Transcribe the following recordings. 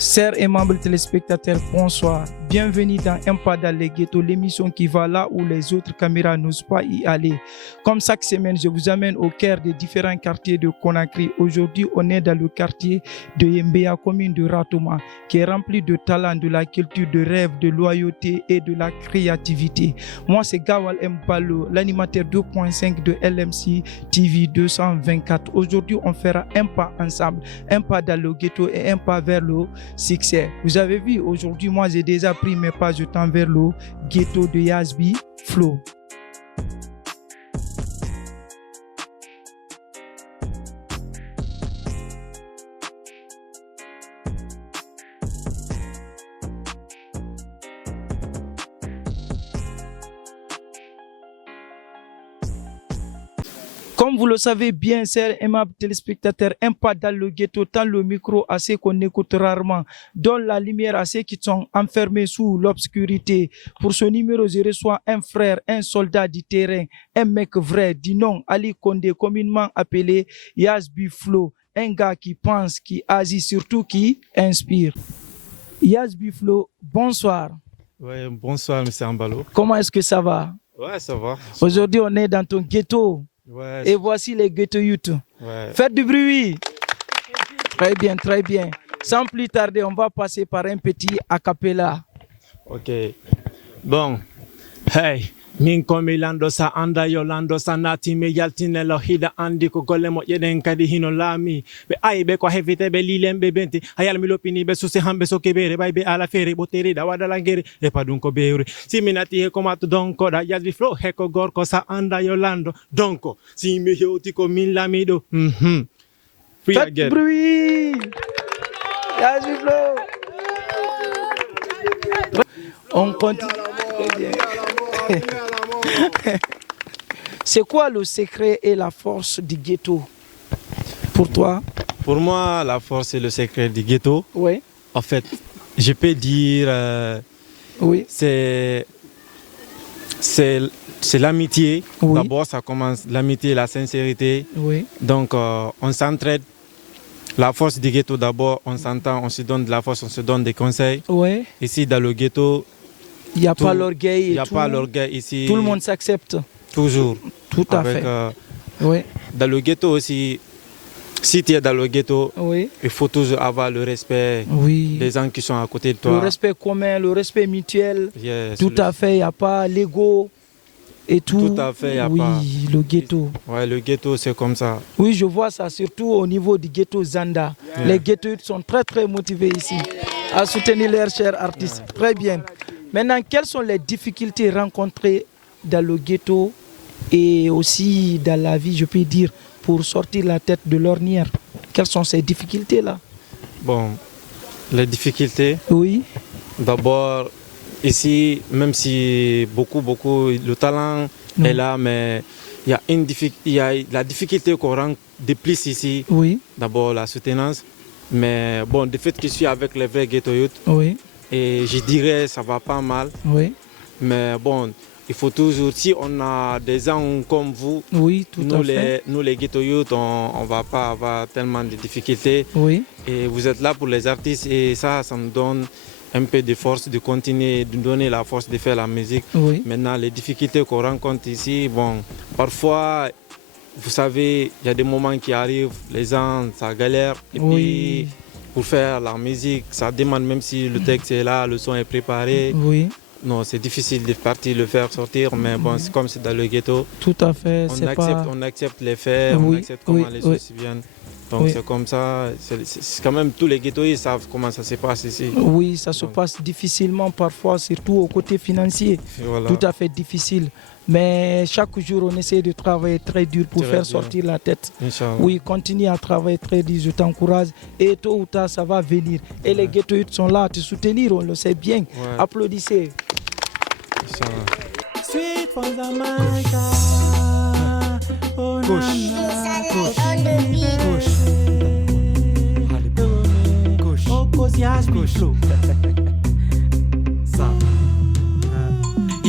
Chers et aimables téléspectateurs, bonsoir. Bienvenue dans Un pas dans les ghettos, l'émission qui va là où les autres caméras n'osent pas y aller. Comme chaque semaine, je vous amène au cœur des différents quartiers de Conakry. Aujourd'hui, on est dans le quartier de Yembéa, commune de Ratouma, qui est rempli de talent, de la culture, de rêve, de loyauté et de la créativité. Moi, c'est Gawal Mbalo, l'animateur 2.5 de LMC TV 224. Aujourd'hui, on fera un pas ensemble, un pas dans le ghetto et un pas vers le succès. Vous avez vu, aujourd'hui, moi, j'ai déjà pris mes pas, je tends vers le ghetto de Yazbi Flow. Comme vous le savez bien, chers aimables téléspectateurs, un pas dans le ghetto, tend le micro à ceux qu'on écoute rarement, donne la lumière à ceux qui sont enfermés sous l'obscurité. Pour ce numéro, je reçois un frère, un soldat du terrain, un mec vrai, du nom Ali Condé, communément appelé Yazbi Flow, un gars qui pense, qui agit, surtout qui inspire. Yazbi Flow, bonsoir. Ouais, bonsoir, M. Mbalo. Comment est-ce que ça va? Ouais, ça va. Aujourd'hui, on est dans ton ghetto. Ouais, et voici les ghetto youth. ouais. Faites du bruit. Très bien, très bien. Sans plus tarder, on va passer par un petit a cappella. Ok. Bon. Hey. Min komi lando sa anda yolando sa nati me yaltine lo hida andi ko golle mo yeden kadi hino lami be ay be ko hevite be lilembe benti hayal mi lopini be susi hambe so kebere bay be ala fere botere da wada langere e padun ko beure siminati he ko mat donko da Yazbi Flow he ko gorko sa anda yolando donko si mi hewti ko min lamido Faites du bruit. Yazbi Flow. On continue. Très bien. C'est quoi le secret et la force du ghetto pour toi? Pour moi, la force et le secret du ghetto, Oui. en fait, je peux dire, Oui. c'est l'amitié. Oui. D'abord, ça commence l'amitié, la sincérité. Oui. Donc, on s'entraide. La force du ghetto, d'abord, on s'entend, on se donne de la force, on se donne des conseils. Oui. Ici, dans le ghetto, il n'y a pas l'orgueil. Il n'y a pas l'orgueil ici. Tout le monde s'accepte. Toujours. Tout à fait. Oui. Dans le ghetto aussi, si tu es dans le ghetto, Oui. il faut toujours avoir le respect des gens qui sont à côté de toi. Le respect commun, le respect mutuel. Yes, tout à fait. Il n'y a pas l'ego et tout. Tout à fait. Y a oui, pas. Le ghetto. Ouais, le ghetto, c'est comme ça. Oui, je vois ça, surtout au niveau du ghetto Zanda. Yeah. Les ghettoïdes sont très, très motivés ici à soutenir leurs chers artistes. Yeah. Très bien. Maintenant, quelles sont les difficultés rencontrées dans le ghetto et aussi dans la vie, je peux dire, pour sortir la tête de l'ornière? Quelles sont ces difficultés-là? Bon, les difficultés. Oui. D'abord, ici, même si beaucoup, le talent est là, mais il y a la difficulté qu'on rencontre de plus ici. Oui. D'abord, la soutenance. Mais bon, du fait que je suis avec les vrais ghetto youth, oui. Et je dirais ça va pas mal. Oui. Mais bon, il faut toujours, si on a des gens comme vous, oui, tout à fait. Nous les ghetto youth, on va pas avoir tellement de difficultés. Oui. Et vous êtes là pour les artistes et ça me donne un peu de force de continuer, de donner la force de faire la musique. Oui. Maintenant, les difficultés qu'on rencontre ici, bon, parfois, vous savez, il y a des moments qui arrivent, les gens, ça galère. Et puis, pour faire la musique, ça demande, même si le texte est là, le son est préparé. Oui. Non, c'est difficile de partir le faire sortir, mais bon, c'est comme c'est dans le ghetto. Tout à fait. On accepte les faits, on accepte comment les choses viennent. Donc c'est comme ça, c'est quand même tous les ghettoïs savent comment ça se passe ici. Oui, ça se passe difficilement parfois, surtout au côté financier. Voilà. Tout à fait difficile. Mais chaque jour, on essaie de travailler très dur pour faire sortir la tête. Inch'Allah. Oui, continue à travailler très dur, je t'encourage. Et tôt ou tard, ça va venir. Et les ghettoïdes sont là à te soutenir, on le sait bien. Applaudissez. Sweet from Jamaica. Push.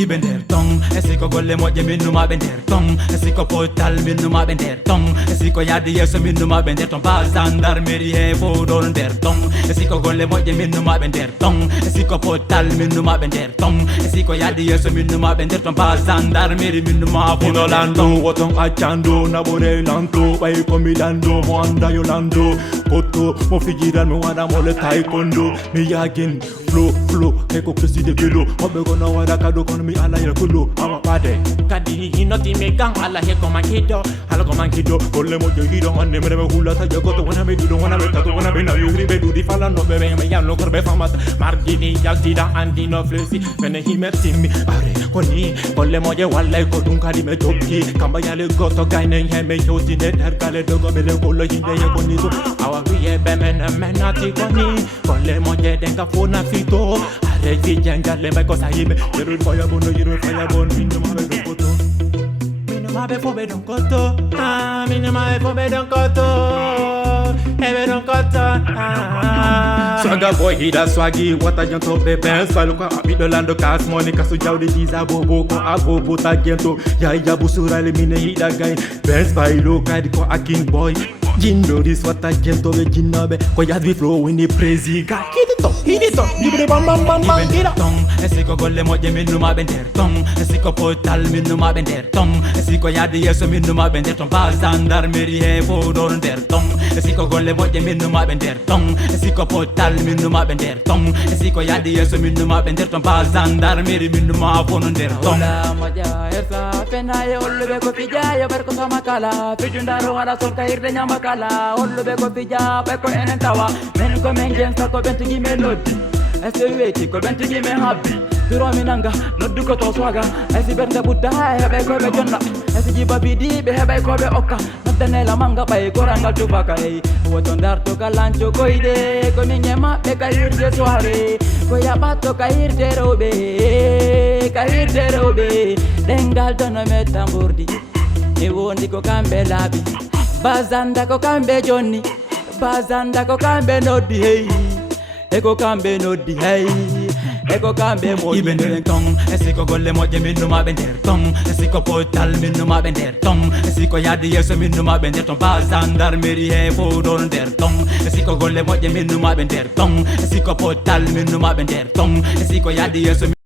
ibe nder tong e siko golle moƴƴe min numaɓe nder tong e siko potal min numaɓe nder tong e siko yadde yesso min numaɓe nder ton ba gendarmerie he fo ɗon nder tong e siko golle moƴƴe min numaɓe nder tong e siko potal min numaɓe nder tong e siko yadde yesso min numaɓe nder ton ba gendarmerie min numa fo Ino lando woton accando nabore lando ɓay komi lando mo anda yo lando kotto mo fijiran mi waɗa mole taekwondo mi yagin flow keko keside velo hoɓe gono waɗa kado kono mi ala yel kulo ama ɓade kadi hinoti me gang ala he ko mankido ala ko mankido golle moƴƴo hiɗo hande mreɓe hulata jogoto wona ɓe ɗiɗo wona ɓe tato wona ɓe nawi hiriɓe ɗuɗi falannoɓe ɓe me yalno korɓe famata mardini jaltida andi no flesi mene himertimmi are koni golle moƴƴe wallay ko ɗum kadi ɓe joggi kamba yale goto gaynen he me hewtinde nder kale dogoɓe le gollo hinde ye koni so awa wiyeɓe men menati koni golle moƴƴe ɗen ka fo nafito are fijangalle mbay ko sayiɓe yeroy faya bon no yeroy faya bon minnomaɓe ɗon koto minnomaɓe fo ɓe ɗon koto minnomaɓe fo ɓe ɗon koto eɓe ɗon koto Swagga boy hida swaggy wata jantoɓe Benz falu ko ɓiɗɗo lando kas moni kasu jawde disa bobo ko abobo ta gento yaya busurale mine hiɗa gay Benz faylo kadi ko akin boy jindoris wata gentoɓe jinnoɓe ko yadwi flow wini présiga hidi to libre bam bam bam bam hida tong e siko golle moƴƴe min numaɓe nder tong e siko potal min numaɓe nder tong e siko yadde yesso min numaɓe nder ton ba gendarmerie he fo ɗon nder tong e siko golle moƴƴe min numaɓe nder tong e siko potal min numaɓe nder tong e siko yadde yesso min numaɓe nder ton ba gendarmerie min numa fo no nder tong ola moƴƴa hersa fenaye holluɓe ko fija yo ɓer ko sama kala fijundaro waɗa sol kayirde ñama kala holluɓe ko fija ɓay ko enen tawa min ko min gensa ko ɓen tigi men noddi e so weyti ko ɓen tigi men habbi piromi nanga noddu ko to swaga e si ɓernde budda heɓay koɓe jonna e si jiba bidiɓe heɓay koɓe okka noddanela manga ɓay korangal tubaka ey woto darto kalanco koyde komin e maɓɓe kayirde soirée ko yaɓatto kayirde rewɓe ɗengal tono metta mburdi mi wondi ko kamɓe laaɓi bazanda ko kamɓe jonni bazanda ko kamɓe noddi hey eko kamɓe noddi hey eko kamɓe iɓe nder tong e siko golle moƴƴe min numaɓe nder tong e siko potal min numaɓe nder tong e siko yadde yesso min numaɓe nder ton ba gendarmerie he fo ɗon nder tong e siko golle moƴƴe min numaɓe nder tong e siko potal min numaɓe nder tong e siko yadde yesso